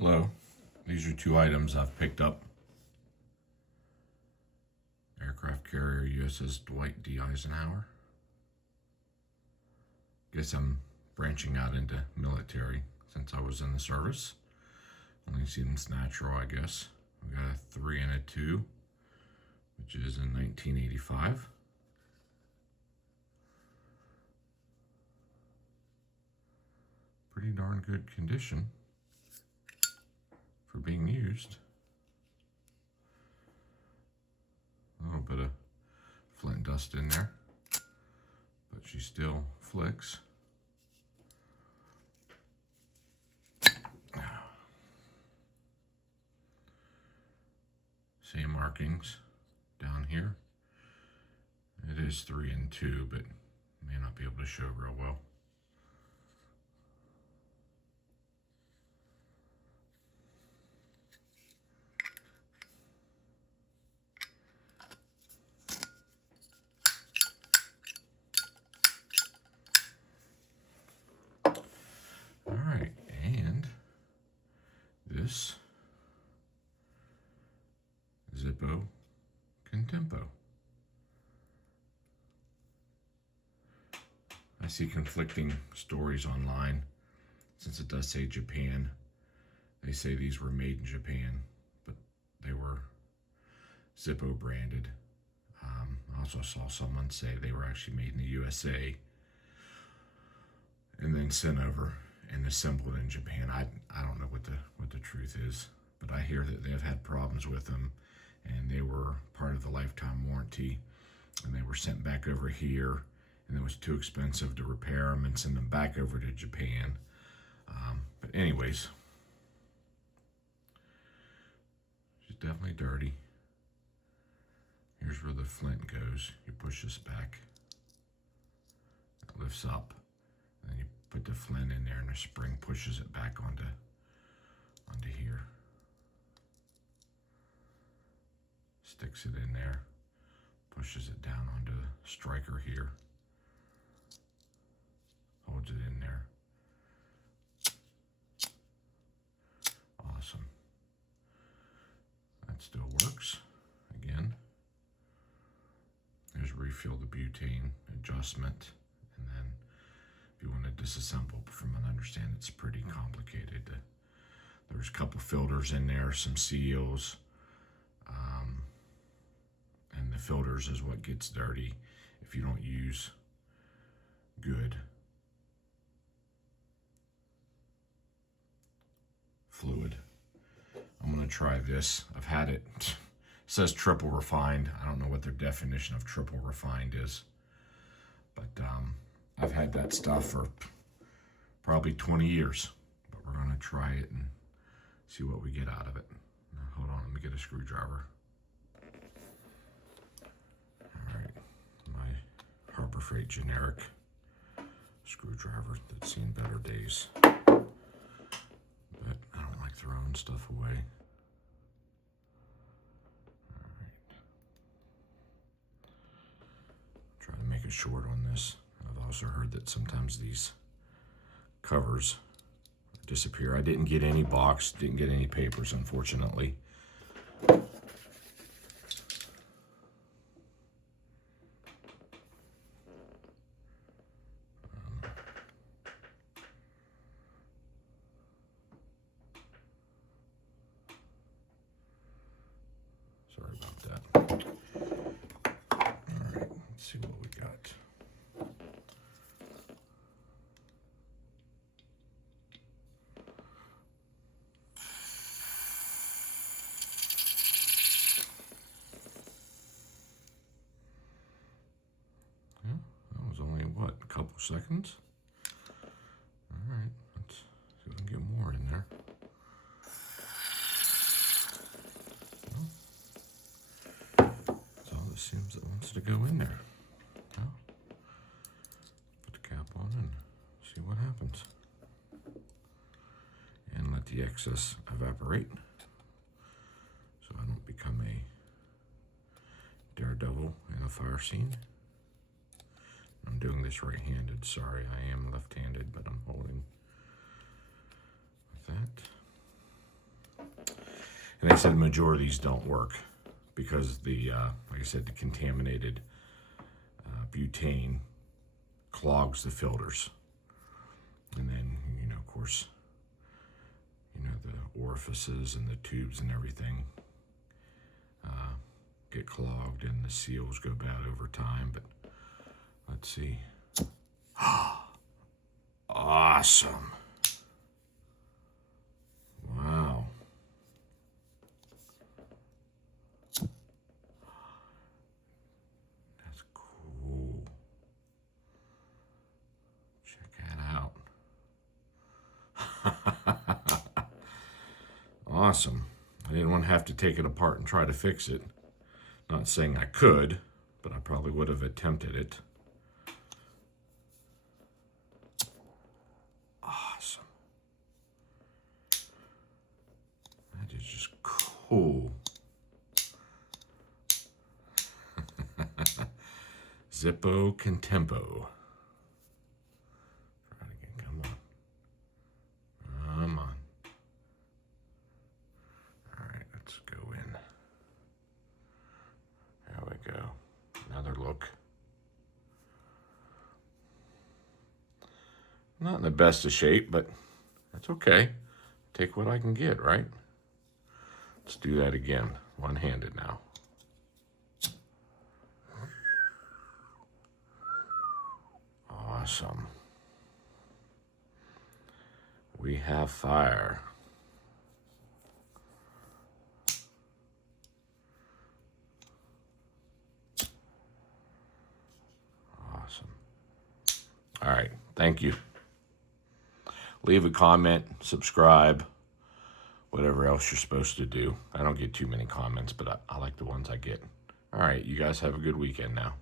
Hello, these are two items I've picked up. Aircraft carrier USS Dwight D. Eisenhower. Guess I'm branching out into military since I was in the service. Only seems natural, I guess. We got a 3 and a 2, which is in 1985. Pretty darn good condition for being used. A little bit of flint dust in there, but she still flicks. Same markings down here. It is 3 and 2, but may not be able to show real well. All right, and this Zippo Contempo. I see conflicting stories online since it does say Japan. They say these were made in Japan, but they were Zippo branded. I also saw someone say they were actually made in the USA and then sent over and assembled in Japan. I don't know what the truth is, but I hear that they've had problems with them, and they were part of the lifetime warranty, and they were sent back over here, and it was too expensive to repair them and send them back over to Japan. But anyways, she's definitely dirty. Here's where the flint goes. You push this back, it lifts up, and then you put the flint in there, and the spring pushes it back onto here. Sticks it in there, pushes it down onto the striker here, holds it in there. Awesome. That still works. Again, there's refill the butane adjustment, and then if you want to disassemble from what I understand, it's pretty complicated. There's a couple filters in there, some seals, and the filters is what gets dirty if you don't use good fluid. I'm going to try this. I've had it. It says triple refined. I don't know what their definition of triple refined is, but I've had that stuff for probably 20 years, but we're going to try it and see what we get out of it. Now, hold on, let me get a screwdriver. All right, my Harbor Freight generic screwdriver that's seen better days, but I don't like throwing stuff away. All right, try to make it short on this. I've also heard that sometimes these covers disappear. I didn't get any box, didn't get any papers, unfortunately. Sorry about that. All right, let's see what we got. That was only, what, a couple seconds? All right, let's see if we can get more in there. Well, that's all that seems that wants to go in there. Well, put the cap on and see what happens. And let the excess evaporate so I don't become a daredevil in a fire scene. I'm doing this right-handed. Sorry, I am left-handed, but I'm holding with that. And they said the majority of these don't work because the, like I said, the contaminated butane clogs the filters. And then, of course, the orifices and the tubes and everything get clogged and the seals go bad over time. But let's see. Awesome. Wow. That's cool. Check that out. Awesome. I didn't want to have to take it apart and try to fix it. Not saying I could, but I probably would have attempted it. Awesome. That is just cool. Zippo Contempo. Try it again. Come on. Come on. All right, let's go in. There we go. Another look. Not in the best of shape, but that's okay. Take what I can get, right? Let's do that again. One-handed now. Awesome. We have fire. Awesome. All right. Thank you. Leave a comment, subscribe, whatever else you're supposed to do. I don't get too many comments, but I like the ones I get. All right. You guys have a good weekend now.